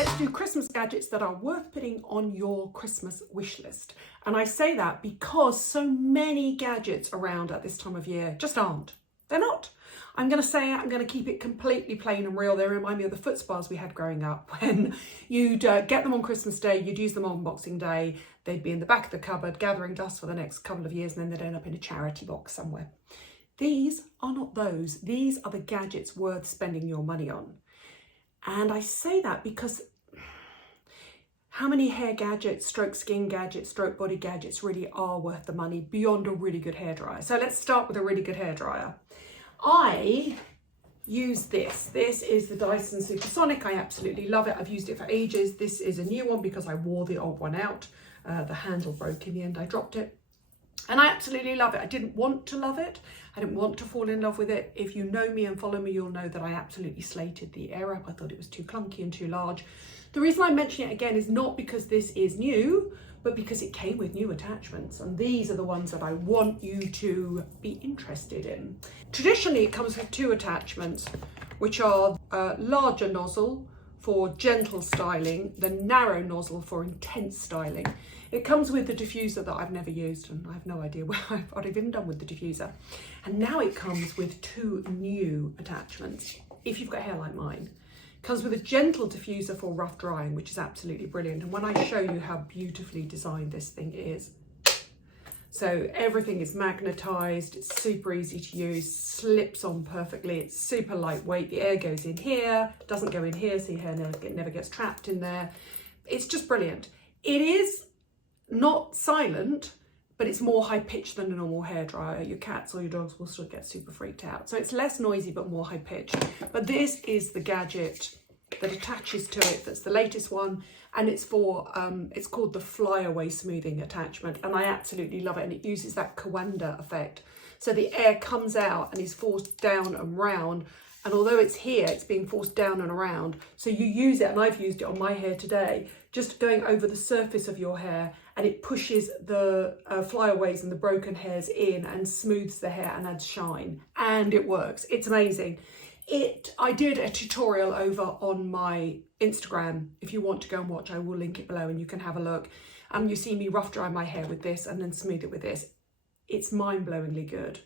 let's do Christmas gadgets that are worth putting on your Christmas wish list. And I say that because so many gadgets around at this time of year just aren't. They're not. I'm going to say it, I'm going to keep it completely plain and real. They remind me of the foot spas we had growing up when you'd get them on Christmas Day, you'd use them on Boxing Day, they'd be in the back of the cupboard gathering dust for the next couple of years, and then they'd end up in a charity box somewhere. These are not those. These are the gadgets worth spending your money on. And I say that because how many hair gadgets, stroke skin gadgets, stroke body gadgets really are worth the money beyond a really good hairdryer? So let's start with a really good hairdryer. I use this. This is the DYSON SUPERSONIC. I absolutely love it. I've used it for ages. This is a new one because I wore the old one out. The handle broke in the end. I dropped it. And I absolutely love it. I didn't want to love it. I didn't want to fall in love with it. If you know me and follow me, you'll know that I absolutely slated the Air Up. I thought it was too clunky and too large. The reason I mention it again is not because this is new, but because it came with new attachments. And these are the ones that I want you to be interested in. Traditionally, it comes with two attachments, which are a larger nozzle for gentle styling, the narrow nozzle for intense styling. It comes with the diffuser that I've never used, and I have no idea what I've even done with the diffuser. And now it comes with two new attachments, if you've got hair like mine. It comes with a gentle diffuser for rough drying, which is absolutely brilliant. And when I show you how beautifully designed this thing is. So everything is magnetized, it's super easy to use, slips on perfectly, it's super lightweight, the air goes in here, doesn't go in here, so your hair never gets trapped in there. It's just brilliant. It is not silent, but it's more high pitched than a normal hairdryer. Your cats or your dogs will still get super freaked out. So it's less noisy, but more high pitched. But this is the gadget that attaches to it, that's the latest one. And it's for, it's called the Flyaway smoothing attachment. And I absolutely love it. And it uses that Kawanda effect. So the air comes out and is forced down and round. And although it's here, it's being forced down and around. So you use it, and I've used it on my hair today, just going over the surface of your hair, and it pushes the flyaways and the broken hairs in and smooths the hair and adds shine. And it works. It's amazing. I did a tutorial over on my Instagram. If you want to go and watch, I will link it below and you can have a look. You see me rough dry my hair with this and then smooth it with this. It's mind-blowingly good.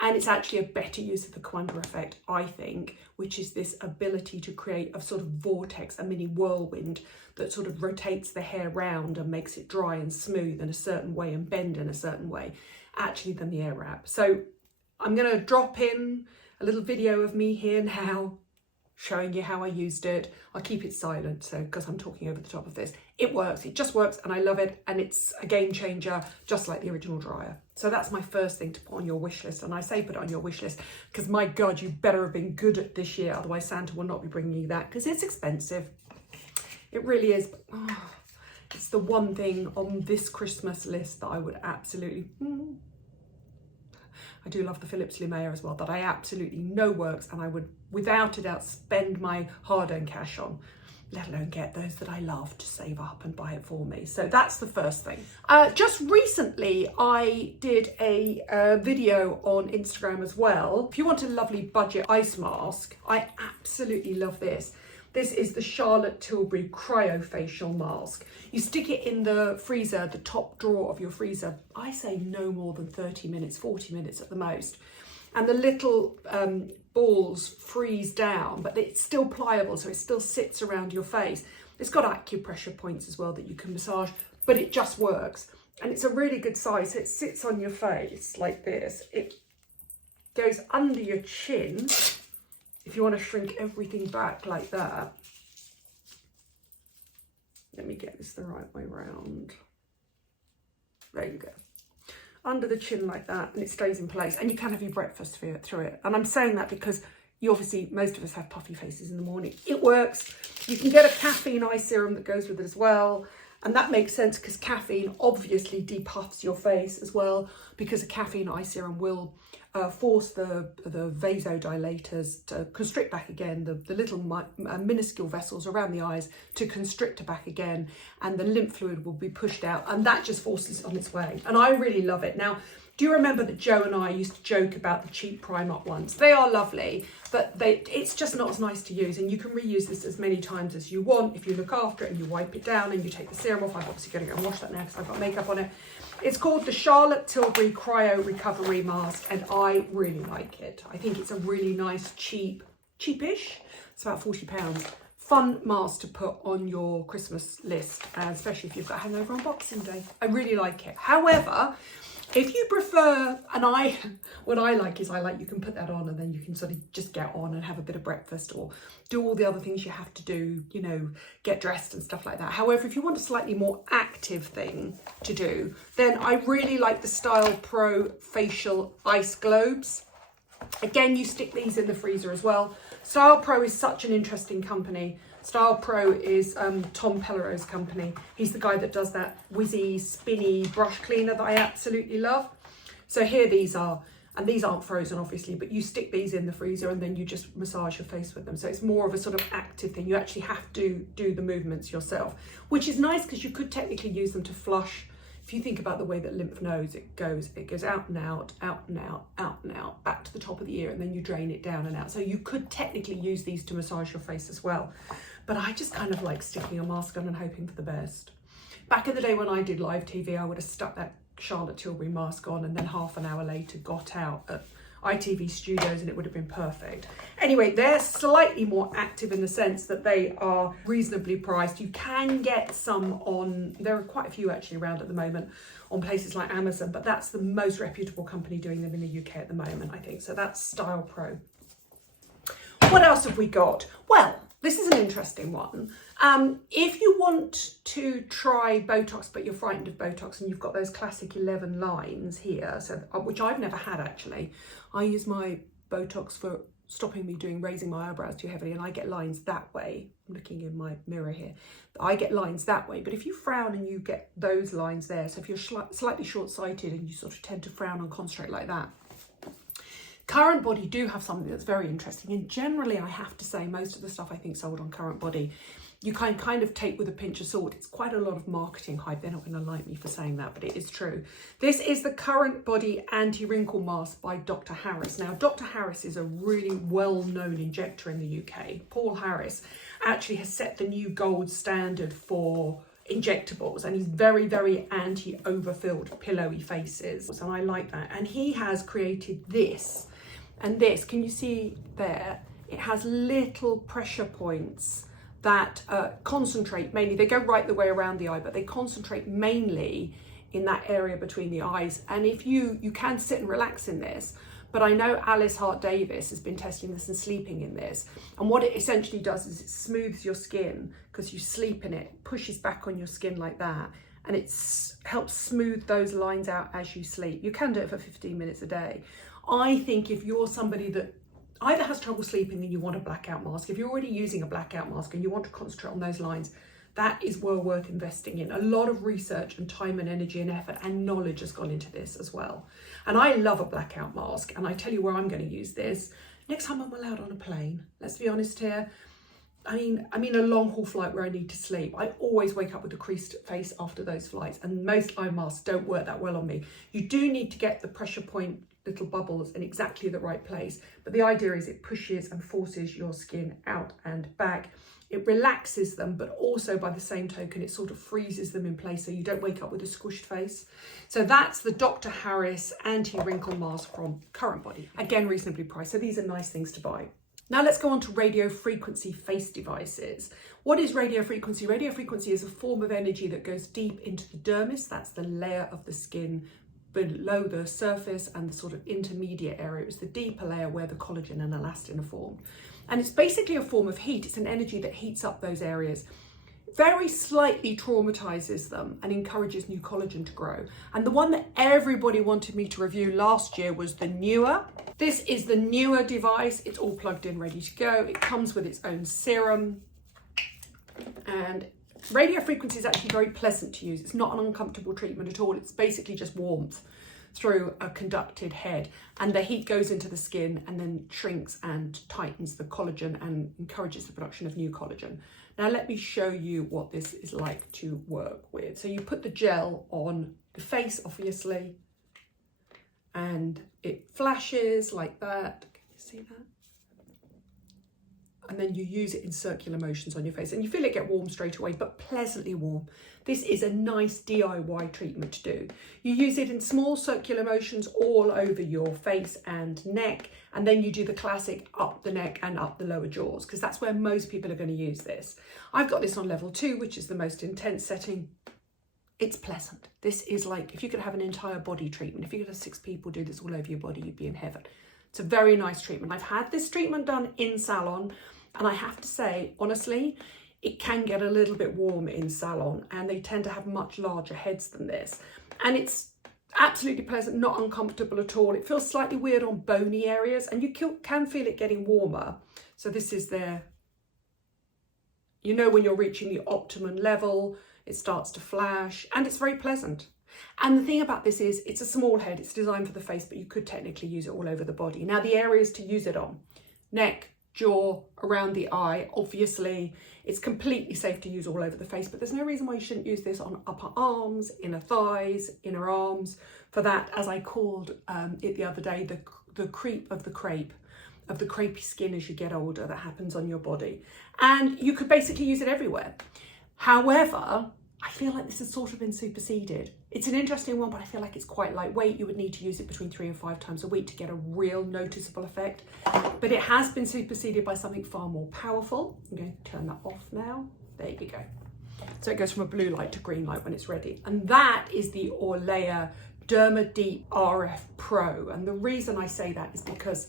And it's actually a better use of the Kawanda effect, I think, which is this ability to create a sort of vortex, a mini whirlwind that sort of rotates the hair round and makes it dry and smooth in a certain way and bend in a certain way, actually, than the Air Wrap. So I'm going to drop in a little video of me here now showing you how I used it. I'll keep it silent, so because I'm talking over the top of this. It works, it just works, and I love it, and it's a game changer, just like the original dryer. So that's my first thing to put on your wish list, and I say put it on your wish list because my God, you better have been good at this year, otherwise Santa will not be bringing you that because it's expensive. It really is. Oh, it's the one thing on this Christmas list that I would absolutely... I do love the Philips LUMEA as well, that I absolutely know works, and I would, without a doubt, spend my hard-earned cash on, let alone get those that I love to save up and buy it for me. So that's the first thing. Just recently, I did a video on Instagram as well. If you want a lovely budget ice mask, I absolutely love this. This is the Charlotte Tilbury CRYO facial mask. You stick it in the freezer, the top drawer of your freezer, I say no more than 30 minutes, 40 minutes at the most. And the little balls freeze down, but it's still pliable, so it still sits around your face. It's got acupressure points as well that you can massage, but it just works. And it's a really good size, so it sits on your face like this. It goes under your chin. If you want to shrink everything back like that, let me get this the right way round. There you go. Under the chin like that, and it stays in place, and you can have your breakfast through it. And I'm saying that because you obviously, most of us have puffy faces in the morning. It works. You can get a caffeine eye serum that goes with it as well. And that makes sense because caffeine obviously depuffs your face as well, because a caffeine eye serum will force the vasodilators to constrict back again, the little minuscule vessels around the eyes to constrict back again, and the lymph fluid will be pushed out, and that just forces it on its way. And I really love it. Now, Do you remember that Joe and I used to joke about the cheap Primark ones? They are lovely, but it's just not as nice to use, and you can reuse this as many times as you want if you look after it and you wipe it down and you take the serum off. I'm obviously going to go and wash that now because I've got makeup on it. It's called the Charlotte Tilbury Cryo Recovery Mask, and I really like it. I think it's a really nice, cheapish. It's about £40. Fun mask to put on your Christmas list, especially if you've got a hangover on Boxing Day. I really like it. However, if you prefer, and what I like is you can put that on and then you can sort of just get on and have a bit of breakfast or do all the other things you have to do, you know, get dressed and stuff like that. However, if you want a slightly more active thing to do, then I really like the STYLEPRO Facial Ice Globes. Again, you stick these in the freezer as well. STYLEPRO is such an interesting company. STYLEPRO is Tom Pellerot's company. He's the guy that does that whizzy, spinny brush cleaner that I absolutely love. So here these are, and these aren't frozen obviously, but you stick these in the freezer and then you just massage your face with them. So it's more of a sort of active thing. You actually have to do the movements yourself, which is nice because you could technically use them to flush. If you think about the way that lymph nodes, it goes out and out, out and out, out and out, back to the top of the ear, and then you drain it down and out. So you could technically use these to massage your face as well. But I just kind of like sticking a mask on and hoping for the best. Back in the day when I did live TV, I would have stuck that Charlotte Tilbury mask on and then half an hour later got out at ITV Studios and it would have been perfect. Anyway, they're slightly more active in the sense that they are reasonably priced. You can get some on, there are quite a few actually around at the moment on places like Amazon, but that's the most reputable company doing them in the UK at the moment, I think. So that's STYLEPRO. What else have we got? Well, this is an interesting one. If you want to try Botox, but you're frightened of Botox and you've got those classic 11 lines here, so which I've never had actually. I use my Botox for stopping me raising my eyebrows too heavily, and I get lines that way. I'm looking in my mirror here. I get lines that way, but if you frown and you get those lines there, so if you're slightly short-sighted and you sort of tend to frown and concentrate like that, Current Body do have something that's very interesting, and generally I have to say most of the stuff I think sold on Current Body you can kind of take with a pinch of salt. It's quite a lot of marketing hype. They're not going to like me for saying that, but it is true. This is the Current Body Anti-Wrinkle Mask by Dr. Harris. Now, Dr. Harris is a really well-known injector in the UK. Paul Harris actually has set the new gold standard for injectables, and he's very, very anti-overfilled pillowy faces, and I like that. And he has created this, and this, can you see there? It has little pressure points that concentrate mainly, they go right the way around the eye, but they concentrate mainly in that area between the eyes. And if you can sit and relax in this, but I know Alice Hart Davis has been testing this and sleeping in this. And what it essentially does is it smooths your skin because you sleep in it, pushes back on your skin like that. And it helps smooth those lines out as you sleep. You can do it for 15 minutes a day. I think if you're somebody that either has trouble sleeping and you want a blackout mask, if you're already using a blackout mask and you want to concentrate on those lines, that is well worth investing in. A lot of research and time and energy and effort and knowledge has gone into this as well. And I love a blackout mask, and I tell you where I'm going to use this. Next time I'm allowed on a plane, let's be honest here. I mean a long haul flight where I need to sleep. I always wake up with a creased face after those flights, and most eye masks don't work that well on me. You do need to get the pressure point little bubbles in exactly the right place, but the idea is it pushes and forces your skin out and back. It relaxes them, but also by the same token it sort of freezes them in place so you don't wake up with a squished face. So that's the Dr. Harris Anti-Wrinkle Mask from Current Body. Again, reasonably priced, so these are nice things to buy. Now let's go on to radio frequency face devices. What is radio frequency? Radio frequency is a form of energy that goes deep into the dermis. That's the layer of the skin below the surface and the sort of intermediate area. It's the deeper layer where the collagen and elastin are formed. And it's basically a form of heat. It's an energy that heats up those areas, very slightly traumatizes them and encourages new collagen to grow. And the one that everybody wanted me to review last year was the NEWA. This is the NEWA device. It's all plugged in, ready to go. It comes with its own serum, and radio frequency is actually very pleasant to use. It's not an uncomfortable treatment at all. It's basically just warmth through a conducted head, and the heat goes into the skin and then shrinks and tightens the collagen and encourages the production of new collagen. Now let me show you what this is like to work with. So you put the gel on the face, obviously, and it flashes like that. Can you see that? And then you use it in circular motions on your face and you feel it get warm straight away, but pleasantly warm. This is a nice DIY treatment to do. You use it in small circular motions all over your face and neck, and then you do the classic up the neck and up the lower jaws, because that's where most people are going to use this. I've got this on level 2, which is the most intense setting. It's pleasant. This is like, if you could have an entire body treatment, if you could have 6 people do this all over your body, you'd be in heaven. It's a very nice treatment. I've had this treatment done in salon, and I have to say, honestly, it can get a little bit warm in salon, and they tend to have much larger heads than this. And it's absolutely pleasant, not uncomfortable at all. It feels slightly weird on bony areas, and you can feel it getting warmer. So this is there. You know when you're reaching the optimum level, it starts to flash, and it's very pleasant. And the thing about this is it's a small head, it's designed for the face, but you could technically use it all over the body. Now the areas to use it on: neck, jaw, around the eye. Obviously it's completely safe to use all over the face, but there's no reason why you shouldn't use this on upper arms, inner thighs, inner arms, for that, as I called it the other day, the creep of the crepe, of the crepey skin as you get older that happens on your body. And you could basically use it everywhere. However, I feel like this has sort of been superseded. It's an interesting one, but I feel like it's quite lightweight. You would need to use it between 3 and 5 times a week to get a real noticeable effect. But it has been superseded by something far more powerful. I'm going to turn that off now. There you go. So it goes from a blue light to green light when it's ready. And that is the LUMEA Derma Deep RF Pro. And the reason I say that is because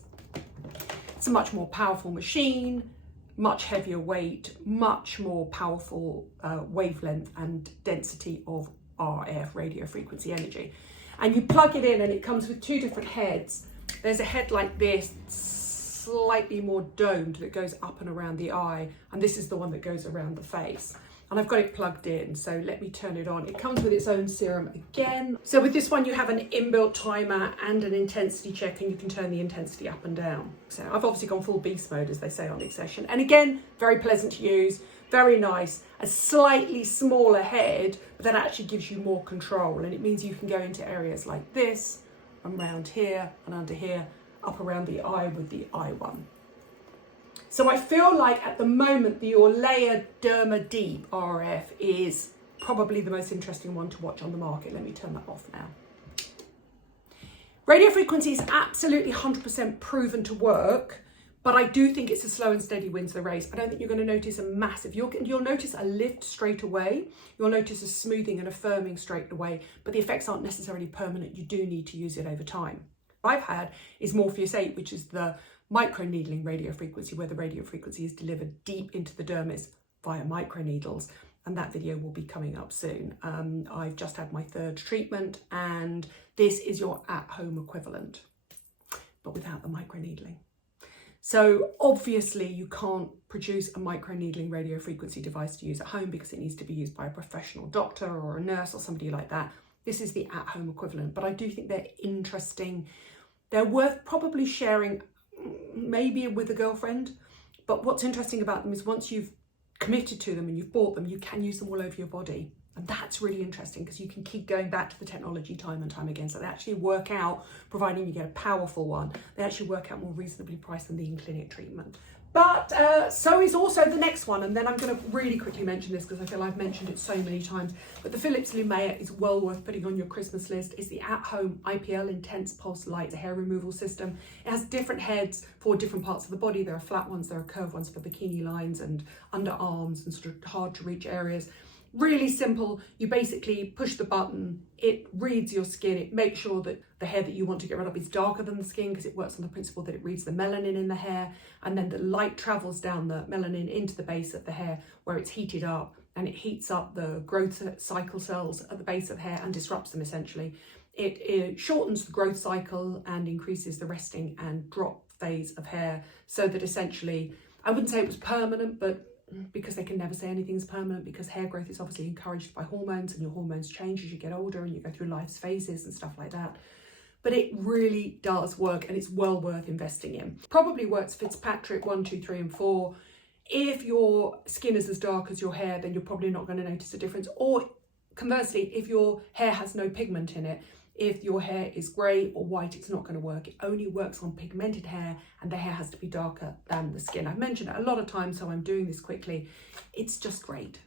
it's a much more powerful machine, much heavier weight, much more powerful wavelength and density of RF, radio frequency energy. And you plug it in and it comes with 2 different heads. There's a head like this, slightly more domed, that goes up and around the eye, and this is the one that goes around the face. And I've got it plugged in, so let me turn it on. It comes with its own serum again. So with this one, you have an inbuilt timer and an intensity check, and you can turn the intensity up and down. So I've obviously gone full beast mode, as they say on this session. And again, very pleasant to use, very nice. A slightly smaller head, but that actually gives you more control. And it means you can go into areas like this, around here and under here, up around the eye with the eye one. So I feel like at the moment, the LUMEA Derma Deep RF is probably the most interesting one to watch on the market. Let me turn that off now. Radio frequency is absolutely 100% proven to work, but I do think it's a slow and steady wins the race. I don't think you're going to notice a massive, you'll notice a lift straight away. You'll notice a smoothing and a firming straight away, but the effects aren't necessarily permanent. You do need to use it over time. What I've had is Morpheus 8, which is the microneedling radio frequency, where the radio frequency is delivered deep into the dermis via microneedles, and that video will be coming up soon. I've just had my 3rd treatment, and this is your at-home equivalent, but without the microneedling. So obviously you can't produce a microneedling radio frequency device to use at home because it needs to be used by a professional doctor or a nurse or somebody like that. This is the at-home equivalent, but I do think they're interesting. They're worth probably sharing, maybe with a girlfriend, but what's interesting about them is once you've committed to them and you've bought them, you can use them all over your body. And that's really interesting because you can keep going back to the technology time and time again. So they actually work out, providing you get a powerful one, they actually work out more reasonably priced than the in-clinic treatment. But so is also the next one. And then I'm going to really quickly mention this because I feel I've mentioned it so many times. But the Philips LUMEA is well worth putting on your Christmas list. It's the at-home IPL Intense Pulse Light hair removal system. It has different heads for different parts of the body. There are flat ones, there are curved ones for bikini lines and underarms and sort of hard to reach areas. Really simple. You basically push the button, it reads your skin, it makes sure that the hair that you want to get rid of is darker than the skin because it works on the principle that it reads the melanin in the hair, and then the light travels down the melanin into the base of the hair where it's heated up, and it heats up the growth cycle cells at the base of the hair and disrupts them essentially. It shortens the growth cycle and increases the resting and drop phase of hair, so that essentially, I wouldn't say it was permanent, but because they can never say anything's permanent, because hair growth is obviously encouraged by hormones, and your hormones change as you get older and you go through life's phases and stuff like that. But it really does work, and it's well worth investing in. Probably works Fitzpatrick 1, 2, 3 and 4. If your skin is as dark as your hair, then you're probably not going to notice a difference. Or conversely, if your hair has no pigment in it, If your hair is grey or white, it's not going to work. It only works on pigmented hair, and the hair has to be darker than the skin. I've mentioned it a lot of times, so I'm doing this quickly. It's just great.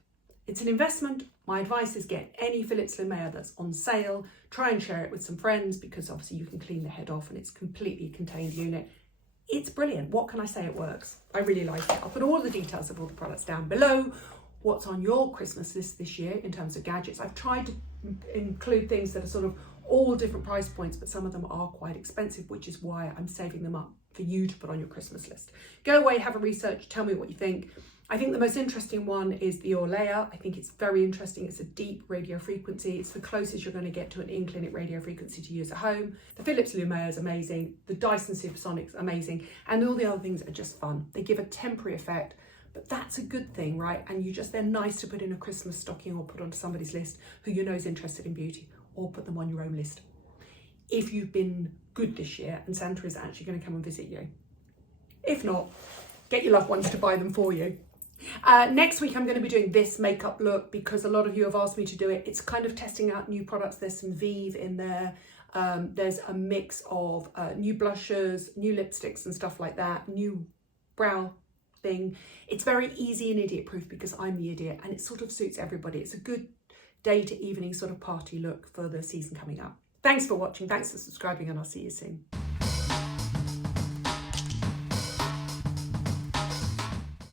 It's an investment. My advice is get any Philips LUMEA that's on sale. Try and share it with some friends, because obviously you can clean the head off and it's a completely contained unit. It's brilliant. What can I say? It works. I really like it. I'll put all the details of all the products down below. What's on your Christmas list this year in terms of gadgets? I've tried to include things that are sort of all different price points, but some of them are quite expensive, which is why I'm saving them up for you to put on your Christmas list. Go away, have a research, tell me what you think. I think the most interesting one is the LUMEA. I think it's very interesting. It's a deep radio frequency. It's the closest you're going to get to an in-clinic radio frequency to use at home. The Philips LUMEA is amazing. The DYSON SUPERSONIC is amazing. And all the other things are just fun. They give a temporary effect, but that's a good thing, right? And they're nice to put in a Christmas stocking or put onto somebody's list who you know is interested in beauty, or put them on your own list. If you've been good this year and Santa is actually going to come and visit you. If not, get your loved ones to buy them for you. Next week I'm going to be doing this makeup look because a lot of you have asked me to do it. It's kind of testing out new products. There's some Vive in there. There's a mix of new blushers, new lipsticks and stuff like that, new brow thing. It's very easy and idiot proof because I'm the idiot, and it sort of suits everybody. It's a good day to evening sort of party look for the season coming up. Thanks for watching, thanks for subscribing, and I'll see you soon.